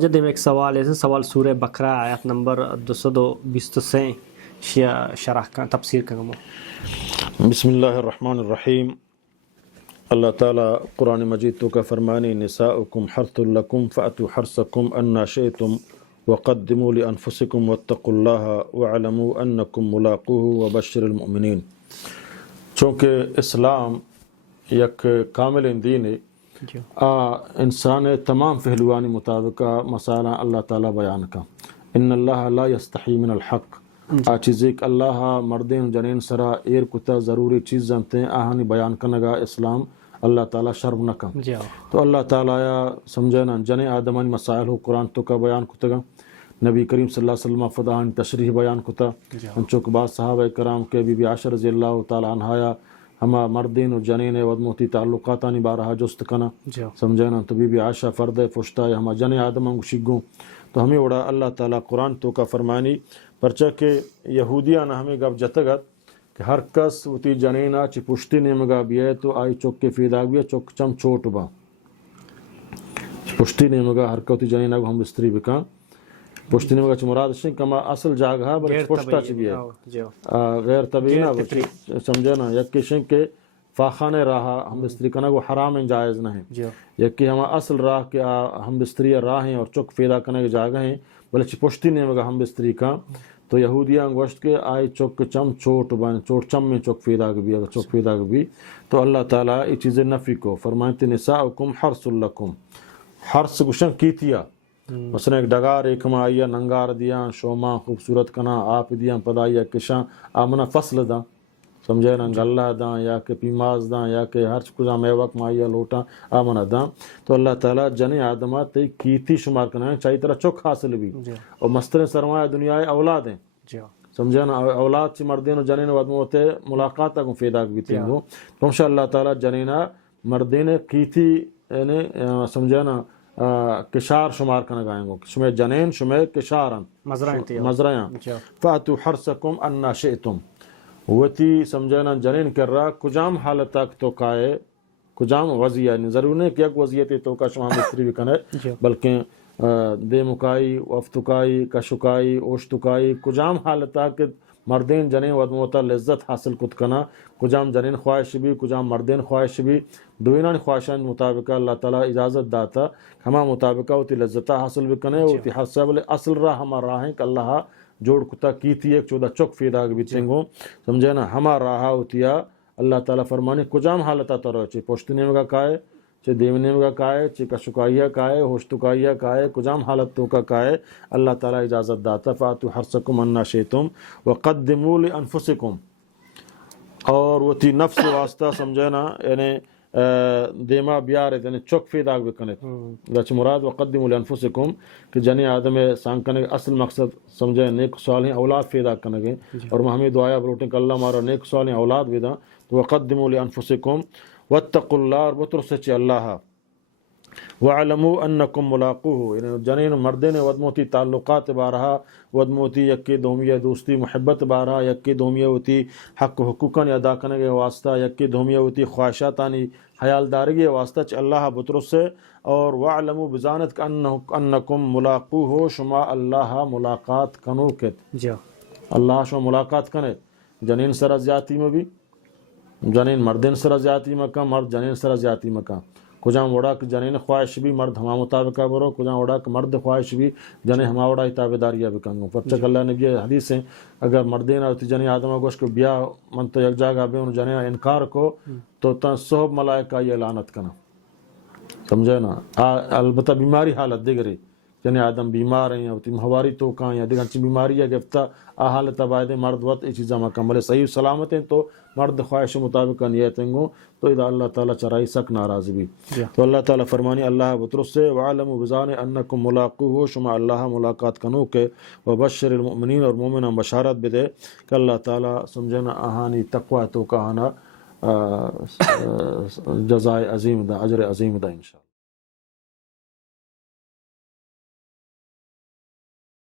واجد ایک سوال ہے، سوال سورہ بقرہ آیت نمبر 223 شرح کا تفسیر کا گمو. بسم اللہ الرحمن الرحیم. اللہ تعالیٰ قرآن مجید تو کا فرمانی نساؤکم حرث لکم فأتوا حرثکم انا شئتم وقدموا لانفسکم واتقوا اللہ واعلموا انکم ملاقوہ وبشر المؤمنین. چونکہ اسلام یک کامل دین ہے، انسان تمام پہلوانی مطابق مسائل اللہ تعالیٰ بیان کا. ان اللہ لا یستحی من الحق، آ چیزیں کہ اللہ مردین جنین سرا ایر کتا ضروری چیز جانتے ہیں آہانی بیان کنگا اسلام اللہ تعالیٰ شرم نہ کم. تو اللہ تعالیٰ یا سمجھنا جن آدمانی مسائل ہو قرآن تو کا بیان کتگا، نبی کریم صلی اللہ علیہ وسلم فداہن تشریح بیان کتا. انچوک بعض صحابہ کرام کے بی بی عائشہ رضی اللہ تعالیٰ عنہایا ہما مردین و جنین ودموتی تعلقاتانی بارہا جست کنا سمجھنا. تو بی بی عائشہ فرد فشتا ہے ہما جن آدم انگوشیگوں. تو ہمیں وڑا اللہ تعالیٰ قرآن تو کا فرمانی پرچہ کہ یہودیان ہمیں گب جتگت کہ ہر کس وتی جنینا چی پشتی نیمگا بیئے تو آئی چوک کے فیداگ بیئے چوک چم چھوٹ با پشتی نیمگا ہر کتی جنینا کو ہم بستری بکا پشتی نیمگا چی مراد شنگ کما اصل جاگہا بلکہ پشتا چی بیئے غیر طبیعینا سمجھنا یکی شنگ کے فاخان راہا ہم بستری کنا کو حرام جائز نہ ہیں، یکی ہما اصل راہ کے ہم بستری راہ ہیں اور چوک فیدا کنا کے جاگہ ہیں بلکہ پشتی نیمگا ہم بستری کا. تو یہودیاں گوشت کے آئی چوک چم چھوٹ بان چوٹ چم میں چوک فیدا بھی اگر چوک فیدا بھی. تو اللہ تعالیٰ یہ چیزیں نفی کو فرمائتے نساؤکم حرث لکم. حرث گشن کیتیا مثلا ایک ڈگار ایک مائیا ننگار دیا شوما خوبصورت کنا آپ دیا پدایا کشاں آمنا فصل دا سمجھے نا گلہ دا یا کہ پیماز دا یا کہ ہر کجا میوک مائیا لوٹا آمنا دا. تو اللہ تعالیٰ جن آدمات تی کیتی شمار کرنا ہے چاہی طرح چک حاصل بھی اور مستر سرمایہ دنیا اولاد ہیں سمجھے نا. اولاد چی مردین و جنین ودمو ہوتے ملاقات تک فیداک بھی تینگو. تو انشاء اللہ تعالیٰ جنینا مردین کیتی سمجھے نا کشار شمار کرنا گائیں گو شمیں جنین شمیں کشارن مزرائیاں. فاتو حرسکم انا شئتم وتی سمجھنا جنین کر رہا کجام حالت تک تو کائے کجام وضعیہ نہیں ضرور نہیں کہ ایک وضعیت تو کا شما مستری بھی کنے بلکہ دے مکائی وفتکائی کشکائی اوشتکائی کجام حالت تک مردین جنین ودموتا لذت حاصل کت کنا کجام جنین خواہش بھی کجام مردین خواہش بھی دوینان خواہشان مطابقہ اللہ تعالیٰ اجازت داتا ہما مطابقہ ہوتی لذتہ حاصل بھی کنے ہوتی حاصل بلے اصل راہ ہما راہ ہیں کہ اللہ جوڑ کتا کیتی ایک چودہ چک فیداگ بھی چنگو سمجھے نا. ہما راہا ہوتیا اللہ تعالیٰ فرمانی کجام حالتا ترو چی پوشتنے میں کا کائے چی دیونے میں کا کائے چی کشکائیہ کائے ہوشتکائیہ کائے کجام حالت تو کا کائے اللہ تعالیٰ اجازت داتا. فاتو حرسکم انا شئتم وقدموا لانفسکم اور وہ تی نفس واسطہ سمجھے نا یعنی دیما بیار یعنی چک فیداگ بکنے لچ مراد وقدموا لانفسکم کہ جنی آدم سانکنے اصل مقصد سمجھے نیک سوالیں اولاد فیدا کنگے اور ہمیں دعایا بروٹیں کہ اللہ مارا نیک سوالیں اولاد بیدا. تو وقدموا لانفسکم واتقوا اللہ اور بترسچ اللہ وعلموا انکم ملاقوہ یعنی جنین مردین ودموتی تعلقات بارہا ودموتی یکی دومیہ دوستی محبت بارہا یکی دومیہ ہوتی حق حقوقاً ادا کرنے کے واسطہ یکی دومیہ ہوتی خواہشاتانی حیالدارگی واسطہ چ اللہ بترس سے اور وعلموا بزانت انکم ملاقوہ شما اللہ ملاقات کنو کت اللہ شما ملاقات کنے جنین سر زیادتی میں بھی جنین مردین سر زیادتی مکہ مرد جنین سر زیادتی مکہ کجام وڑا کہ جنین خواہش بھی مرد ہما مطابقہ برو کجام وڑا کہ مرد خواہش بھی جنین ہما وڑا تابعداریہ بکنگو. پرچک اللہ نبی حدیث ہیں اگر مردین ہوتی جنین آدمہ گوش کو بیا من تو یک جاگہ بے انہوں جنین انکار کو تو تن صحب ملائکہ یہ لعنت کنا سمجھے نا. البتہ بیماری حالت دیگری جنہیں آدم بیمار ہیں ہوتی مہواری تو کہاں یا دیگر چی بیماری ہے گفتا حالت باید مرد وقت ای چیزا مکمل صحیح سلامت ہیں تو مرد خواہش مطابق نیتیں گو تو اذا اللہ تعالیٰ چرائی سک ناراضی بھی. تو اللہ تعالیٰ فرمانی اللہ بطرس سے وعلموا بزان انکم ملاقوہ شما اللہ ملاقات کنو کے وبشر المؤمنین اور مومنہ بشارت بدے کہ اللہ تعالیٰ سمجھنا آہانی تقوی تو کہانا جزائے عظیم دا اجر عظیم دا انشاءاللہ.